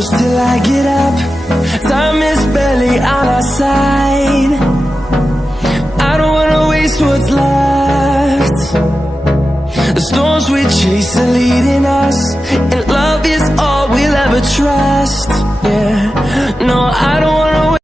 Till I get up, time is barely on our side. I don't wanna waste what's left. The storms we chase are leading us, and love is all we'll ever trust. Yeah, no, I don't wanna wait.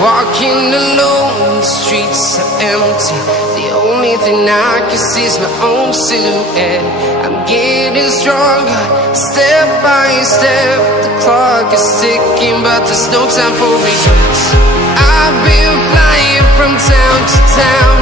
Walking alone, the streets are empty. The only thing I can see is my own silhouette. I'm getting stronger, step by step. The clock is ticking, but there's no time for regrets. I've been flying from town to town,